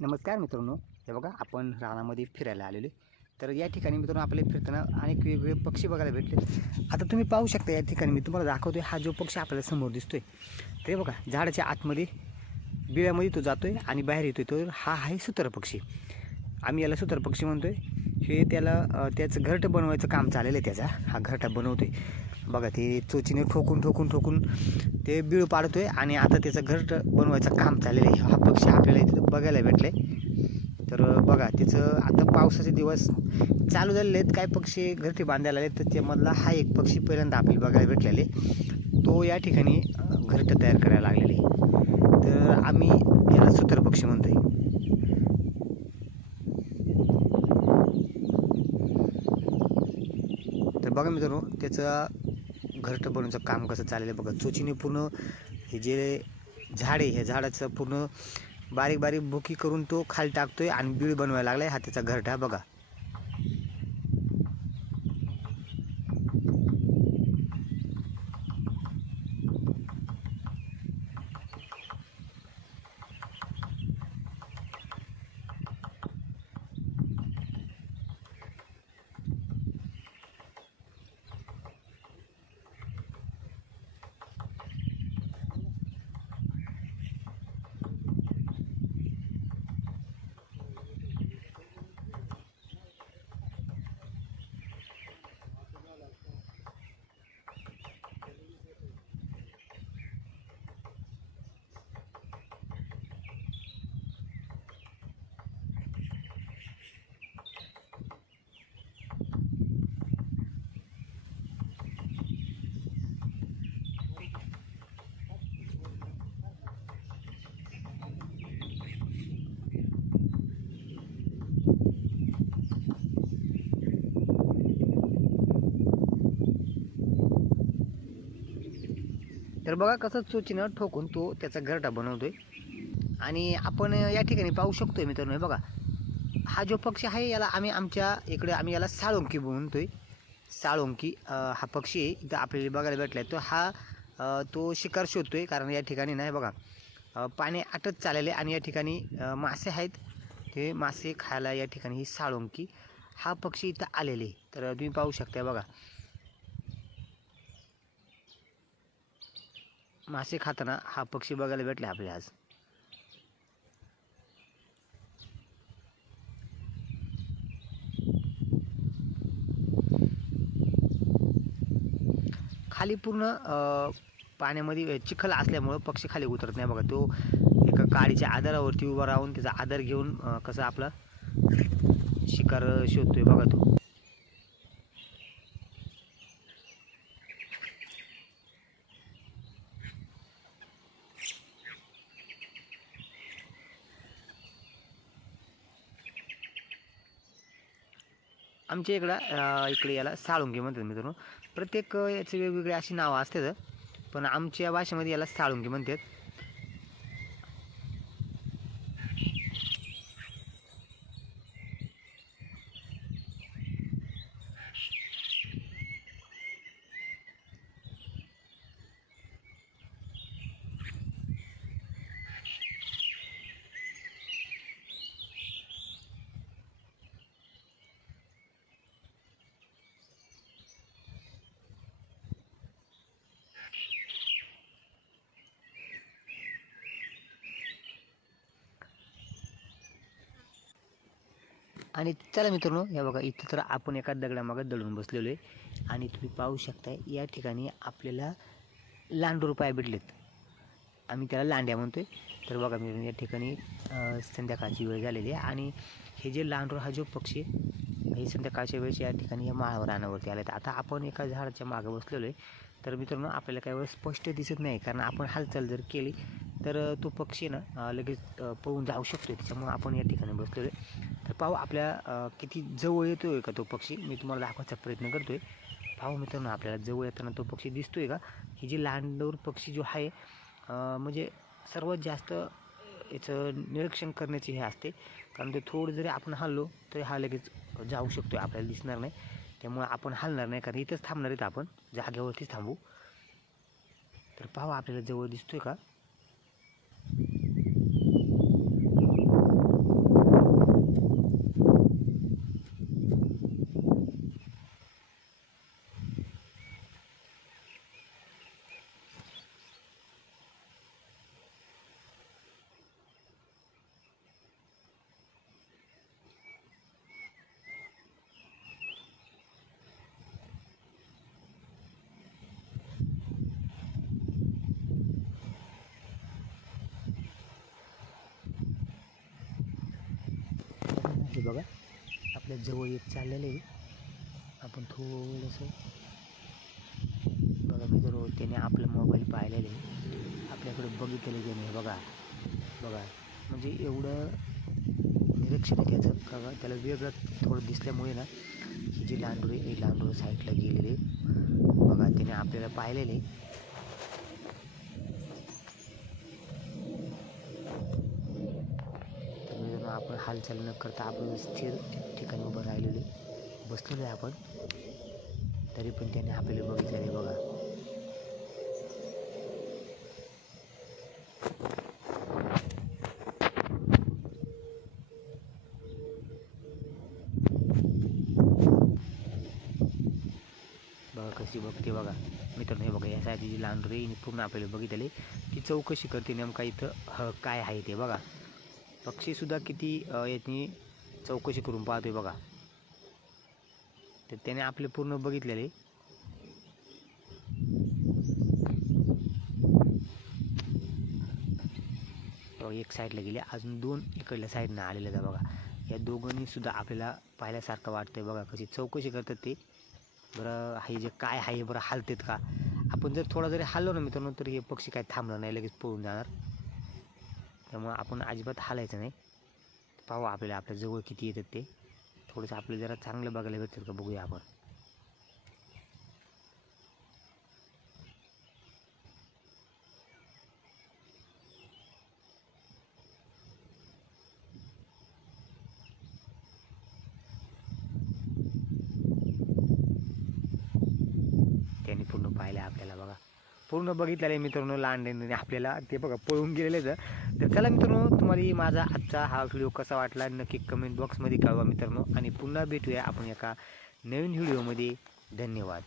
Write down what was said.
नमस्कार मित्रांनो, हे बघा आपण रानामध्ये फिरायला आलेलो आहे. तर या ठिकाणी मित्रांनो आपल्याला फिरताना अनेक वेगवेगळे पक्षी बघायला भेटले. आता तुम्ही पाहू शकता या ठिकाणी मी तुम्हाला दाखवतोय हा जो पक्षी आपल्याला समोर दिसतोय ते बघा झाडाच्या आतमध्ये बिळामध्ये तो जातोय आणि बाहेर येतोय. तो हा आहे सुतार पक्षी. आम्ही याला सुतार पक्षी म्हणतोय. हे त्याला त्याचं घरटं बनवायचं काम चाललेलं आहे. त्याचा हा घरटा बनवतोय बघा. ते चोचीने ठोकून ते बीळ पाडतोय आणि आता त्याचं घरटं बनवायचं काम चाललेलं आहे. हा पक्षी आपल्याला इथं बघायला भेटले. तर बघा तिचं आता पावसाचे दिवस चालू झालेले आहेत. काही पक्षी घरटे बांधायला आले तर त्यामधला हा एक पक्षी पहिल्यांदा आपल्याला बघायला भेटलेले. तो या ठिकाणी घरटं तयार करायला लागलेले. तर आम्ही याला सुतार पक्षी म्हणतोय. तर बघा मित्रांनो त्याचं घरटं बनवण्याचं काम कसं चाललेलं आहे बघा. चोचीने पूर्ण हे जे झाड आहे ह्या झाडाचं पूर्ण बारीक बारीक बुकी करून तो खाली टाकतोय आणि बीळ बनवायला लागलाय. हा त्याचा घरटा बघा. तर बघा कसं चोचीनं ठोकून तो त्याचा घरटा बनवतोय. आणि आपण या ठिकाणी पाहू शकतोय मित्रांनो, हे बघा हा जो पक्षी आहे याला आमच्या इकडे आम्ही याला साळुंकी म्हणतोय. साळुंकी हा पक्षी इथं आपल्याला बघायला भेटलाय. तो शिकार शोधतोय कारण या ठिकाणी नाही बघा पाणी आटत चाललेले आणि या ठिकाणी मासे आहेत. ते मासे खायला या ठिकाणी ही साळुंकी हा पक्षी इथं आलेले. तर तुम्ही पाहू शकता बघा मासे खाताना हा पक्षी बघायला भेटला आपल्याला आज. खाली पूर्ण पाण्यामध्ये चिखल असल्यामुळं पक्षी खाली उतरत नाही बघा. तो एका काडीच्या आधारावरती उभा राहून त्याचा आधार घेऊन कसं आपला शिकार शोधतोय बघा तो. आमच्या इकडे याला साळुंगी म्हणतात मित्रांनो. प्रत्येक याचे वेगवेगळे अशी नावं असतात, पण आमच्या भाषेमध्ये याला साळुंगी म्हणतात. आणि चला मित्रांनो, हे बघा इथं तर आपण एका दगडामागं दडून बसलेलो आहे आणि तुम्ही पाहू शकताय या ठिकाणी आपल्याला लांडोर पाय भेटलेत. आम्ही त्याला लांड्या म्हणतोय. तर बघा मी या ठिकाणी संध्याकाळची वेळ झालेली आहे आणि हे जे लांडोर हा जो पक्षी हे संध्याकाळच्या वेळेस या ठिकाणी या माळावर रानावरती आले. आता आपण एका झाडाच्या मागं बसलेलो आहे. तर मित्रांनो आपल्याला काही वेळेस स्पष्ट दिसत नाही कारण आपण हालचाल जर केली तर तो पक्षी ना लगेच पळून जाऊ शकतो. त्याच्यामुळं आपण या ठिकाणी बसलेलो आहे. तर पाहू आपल्या किती जवळ येतोय का तो पक्षी. मी तुम्हाला दाखवायचा प्रयत्न करतोय. पाहू मित्रांनो आपल्याला जवळ येताना तो पक्षी दिसतोय का. ही जी लांडोर पक्षी जो आहे म्हणजे सर्वात जास्त याचं निरीक्षण करण्याची हे असते कारण ते थोडं जरी आपण हललो तरी हा लगेच जाऊ शकतो, आपल्याला दिसणार नाही. त्यामुळे आपण हलणार नाही कारण इथंच थांबणार आहेत, आपण जागेवरतीच थांबू. तर पाहू आपल्याला जवळ दिसतोय का. हे बघा आपल्या जवळ एक चाललेलं आहे. आपण थोडंसं बघा मित्रांनो, त्याने आपलं मोबाईल पाहिलेलं आहे, आपल्याकडे बघितलेलं त्याने. बघा बघा म्हणजे एवढं निरीक्षण आहे त्याचं का त्याला वेगळं थोडं दिसल्यामुळे ना जी लांडूर आहे ही लांडूर साईडला गेलेली. बघा त्याने आपल्याला पाहिलेले. तर मित्रांनो, आपण हालचाल न करता आपण स्थिर एक ठिकाणी उभं राहिलेले बसलेलो आहे आपण, तरी पण त्याने आपल्याला बघितलेले. बघा बघा कशी बघते बघा मित्रांनो. हे बघा या साईडची जी लांडूर आहे पूर्ण आपल्याला बघितले. ती चौकशी करते नेमका इथं काय आहे ते. बघा पक्षीसुद्धा किती याची चौकशी करून पाहतोय बघा. तर त्याने आपले पूर्ण बघितलेले. एक साईडला गेले, अजून 2 इकडल्या साईडनं आलेले आहे बघा. या दोघांनी सुद्धा आपल्याला पाहिल्यासारखं वाटतंय. बघा कशी चौकशी करतात ते. बरं हे जे काय आहे बरं हालतात का. आपण जर थोडा जरी हल्लो ना मित्रांनो तर हे पक्षी काय थांबणार नाही, लगेच पळून जाणार. त्यामुळं आपण अजिबात हालायचं नाही. पाहू आपल्याला आपल्या जवळ किती येतात ते. थोडंसं आपल्याला जरा चांगलं बघायला भेटतात का बघूया आपण. त्यांनी पूर्ण पाहिलं आपल्याला. बघा पूर्ण बघितलेलं आहे मित्रांनो लांडीने आपल्याला. ते बघा पळून गेलेले. तर चला मित्रांनो, तुम्हाला माझा आजचा हा व्हिडिओ कसा वाटला नक्की कमेंट बॉक्समध्ये कळवा मित्रांनो. आणि पुन्हा भेटूया आपण एका नवीन व्हिडिओमध्ये. धन्यवाद.